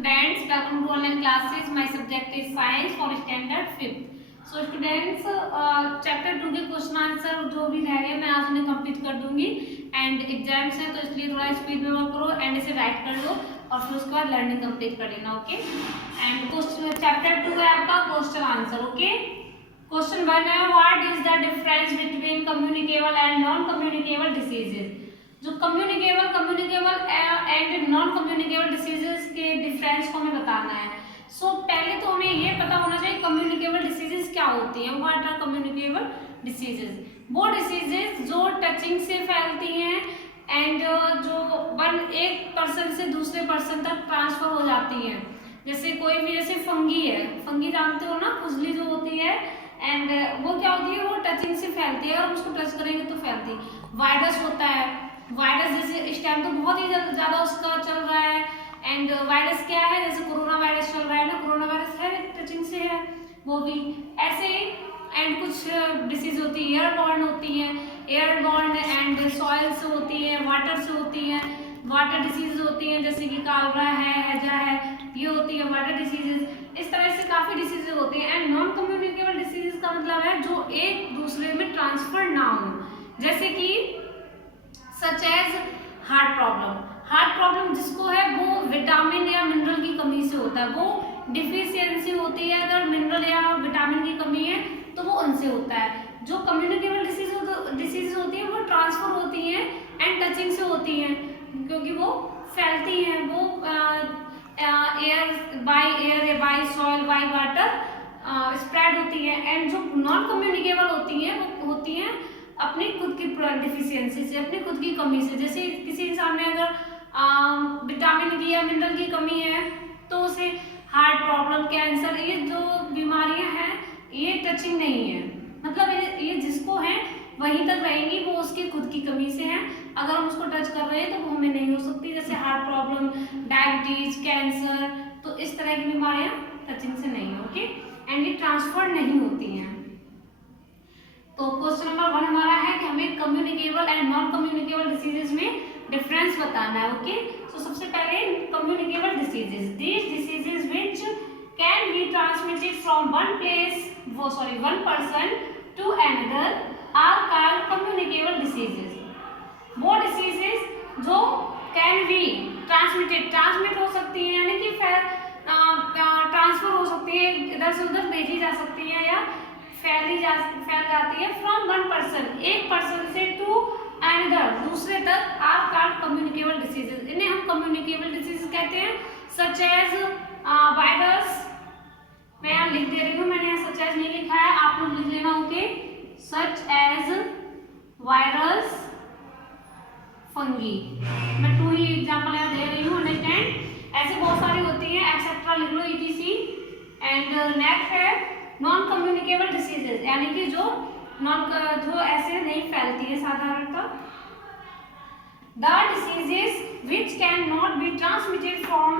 students, welcome to online classes. My subject is science for standard 5th. So students, chapter 2 के question answer जो भी रह गए मैं आज उन्हें कंप्लीट कर दूंगी एंड एग्जाम्स हैं तो इसलिए थोड़ा स्पीड में वर्क करो एंड इसे राइट कर लो और फिर उसके बाद लर्निंग कंप्लीट कर लेना. ओके एंड क्वेश्चन चैप्टर 2 है आपका क्वेश्चन आंसर. ओके क्वेश्चन 1 है what is the difference between communicable and non communicable diseases. जो communicable and non communicable diseases के डिफरेंस को हमें बताना है. सो पहले तो हमें ये पता होना चाहिए कम्युनिकेबल डिसीजेज क्या होती हैं. What are communicable diseases? वो डिसीजेज जो टचिंग से फैलती हैं एंड जो एक पर्सन से दूसरे पर्सन तक ट्रांसफर हो जाती हैं. जैसे कोई भी जैसे फंगी है, फंगी जानते हो ना, खुजली जो होती है एंड वो क्या होती है, वो टचिंग से फैलती है. अगर उसको टच करेंगे तो फैलती है. वायरस होता है, वायरस जैसे इस टाइम तो बहुत ही ज्यादा उसका चल रहा है एंड वायरस क्या है, जैसे कोरोना वायरस चल रहा है ना, कोरोना वायरस है टचिंग से है वो भी ऐसे ही. एंड कुछ डिसीज होती है एयरबॉर्न होती है, एयरबॉर्न एंड सॉइल से होती है, वाटर से होती है. वाटर डिसीज होती है जैसे कि कालरा है, हैजा है, ये होती है वाटर डिसीजेज. इस तरह से काफी डिसीजेज होती है. एंड नॉन कम्युनिकेबल डिसीजेज का मतलब है जो एक दूसरे में ट्रांसफर ना हो. जैसे कि such as heart problem. Heart problem जिसको है वो विटामिन या मिनरल की कमी से होता है, वो डिफिशियंसी होती है. अगर मिनरल या विटामिन की कमी है तो वो उनसे होता है. जो कम्युनिकेबल डिसीज होती है वो ट्रांसफर होती हैं एंड टचिंग से होती हैं क्योंकि वो फैलती हैं. वो air by soil by water spread होती है. एंड जो नॉन कम्युनिकेबल होती हैं वो होती हैं अपनी खुद की डिफिशियंसी से, अपनी खुद की कमी से. जैसे किसी इंसान में अगर विटामिन की या मिनरल की कमी है तो उसे हार्ट प्रॉब्लम, कैंसर, ये जो बीमारियां हैं ये टचिंग नहीं है. मतलब ये जिसको है वहीं तक रहेंगी, वो उसकी खुद की कमी से है. अगर हम उसको टच कर रहे हैं तो वो हमें नहीं हो सकती. जैसे हार्ट प्रॉब्लम, डायबिटीज, कैंसर, तो इस तरह की बीमारियां टचिंग से नहीं है. ओके एंड ये ट्रांसफर नहीं होती हैं. तो क्वेश्चन नंबर 1 हमारा है कि हमें communicable and non communicable diseases में डिफरेंस बताना है. ओके सो सबसे पहले communicable diseases, these diseases which can be transmitted from one person to another are called communicable diseases. वो डिसीजेज जो कैन बी ट्रांसमिट हो सकती है यानी कि ट्रांसफर हो सकती है, इधर से उधर भेजी जा सकती है या फैल जाती है फ्रॉम वन पर्सन, एक पर्सन से टू अनदर, दूसरे तक, आर कॉल्ड कम्युनिकेबल डिसीजेज. इन्हें हम कम्युनिकेबल डिसीजेज कहते हैं. सच एज वायरस, मैं यहाँ लिख दे रही हूँ, मैंने यहाँ सच एज नहीं लिखा है, आप लोग लिख लेना. Okay such as virus, fungi, मैं 2 ही एग्जाम्पल यहाँ दे रही हूँ. अंडरस्टैंड? ऐसे बहुत सारी होती हैं, एक्सेट्रा लिख लो, ETC. एंड नेक्स्ट है नॉन कम्युनिकेबल डिसीजेज यानी कि जो ऐसे नहीं फैलती है साधारणतः. The diseases which can not be transmitted from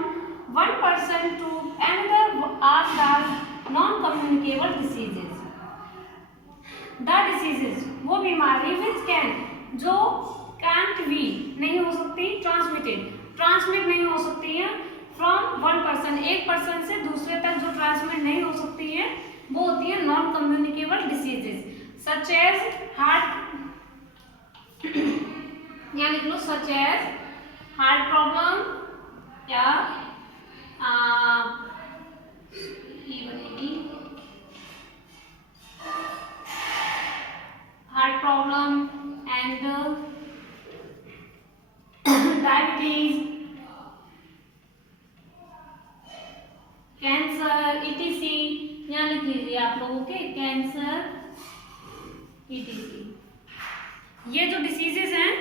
one person to another are called non communicable diseases. The diseases वो बीमारी विच कैन, जो कैंट बी नहीं हो सकती, ट्रांसमिट नहीं हो सकती है फ्रॉम वन पर्सन, एक पर्सन से दूसरे तक जो ट्रांसमिट नहीं हो सकती है वो होती है non communicable diseases. Such as heart, यहाँ लिख लो सच एज हार्ट प्रॉब्लम या ये बनेगी heart problem and diabetes, cancer, ETC. यहाँ लिख लीजिए आप लोगों के कैंसर, ETC. ये जो डिसीजेस हैं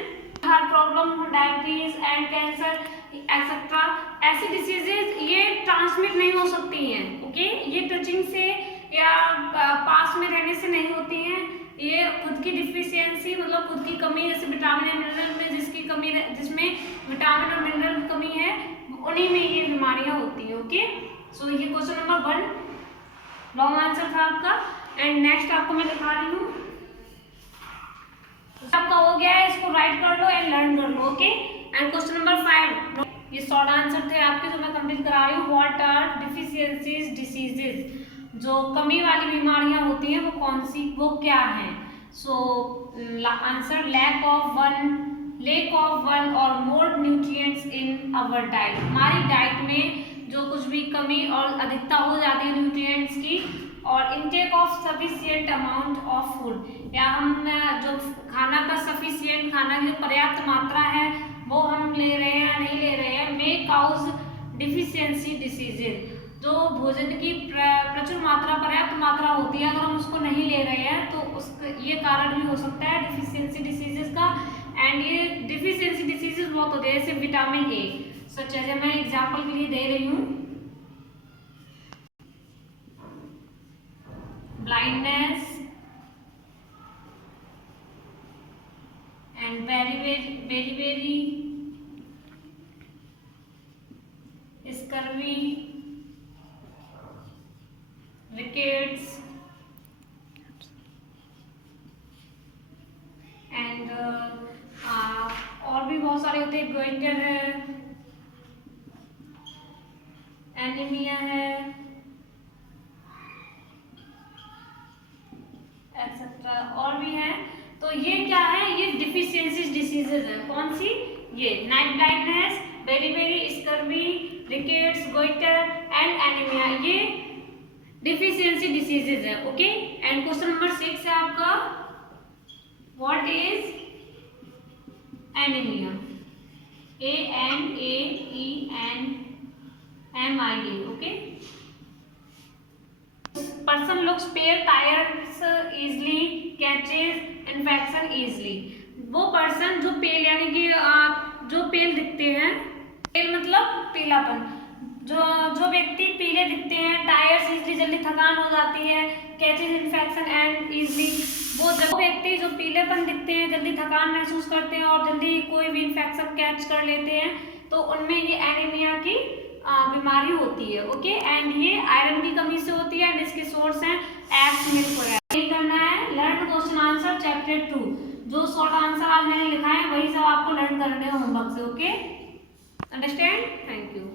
heart problem, diabetes and cancer etcetera, ऐसी डिसीजेस ये ट्रांसमिट नहीं हो सकती हैं. ओके ये टचिंग से या पास में रहने से नहीं होती हैं. ये खुद की डिफिशियंसी मतलब खुद की कमी, जैसे विटामिन एंड मिनरल में जिसमें विटामिन और मिनरल की कमी है उन्हीं में ये बीमारियां होती हैं. ओके सो ये क्वेश्चन नंबर 1 लॉन्ग आंसर था आपका. एंड नेक्स्ट आपको मैं दिखा रही हूँ, आपका हो गया है, इसको राइट कर लो एंड लर्न कर लो. ओके एंड क्वेश्चन नंबर 5 ये शॉर्ट आंसर थे आपके जो मैं कंप्लीट करा रही हूँ। व्हाट आर डिफिशियंसीज डिसीजेज, जो कमी वाली बीमारियां होती हैं वो कौन सी, वो क्या है। So answer lack of one or more nutrients in our diet, हमारी डाइट में जो कुछ भी कमी और अधिकता हो जाती है न्यूट्रिएंट्स की, और intake of sufficient amount of food, या हम जो खाना का सफिशिएंट, खाना की जो पर्याप्त मात्रा है वो हम ले रहे हैं या नहीं ले रहे हैं। मे काउज डिफिशियंसी डिसीजेज, जो भोजन की प्रचुर मात्रा, पर्याप्त मात्रा होती है, अगर हम उसको नहीं ले रहे हैं तो उसका ये कारण भी हो सकता है डिफिशियंसी डिसीजेज का। एंड ये डिफिशियंसी डिसीजेज बहुत होते हैं, जैसे विटामिन ए, सच जैसे मैं एग्जांपल के लिए दे रही हूँ, blindness and beri scurvy, rickets and और भी बहुत सारे होते हैं, गोइटर है, एनीमिया है, एक्सेट्रा और भी है। तो ये क्या है, ये डिफिशियंसी डिसीजेज है। कौन सी, ये night blindness, beri scurvy, rickets, goiter and anaemia, ये डिफिशियंसी डिसीजेज है। ओके, एंड क्वेश्चन नंबर 6 है आपका, what is anaemia, ANAENMIA। Okay, person looks pale, tires easily, catches infection easily, वो पर्सन जो पेल यानी कि जो पेल दिखते हैं, पेल मतलब पीलापन, जो व्यक्ति पीले दिखते हैं, टायर्स इजली जल्दी थकान हो जाती है, कैचेज इन्फेक्शन एंड इजली, वो व्यक्ति जो पीलेपन दिखते हैं, जल्दी थकान महसूस करते हैं और जल्दी कोई भी इन्फेक्शन कैच कर लेते हैं, तो उनमें ये एनीमिया की बीमारी होती है। ओके, एंड ये आयरन की कमी से होती है एंड इसके सोर्स हैं एग्स, मिल्क वगैरह। यही करना है, लर्न क्वेश्चन आंसर चैप्टर 2, जो शॉर्ट आंसर आज मैंने लिखा है वही सब आपको लर्न करने हैं होमवर्क से। Okay, understand, thank you.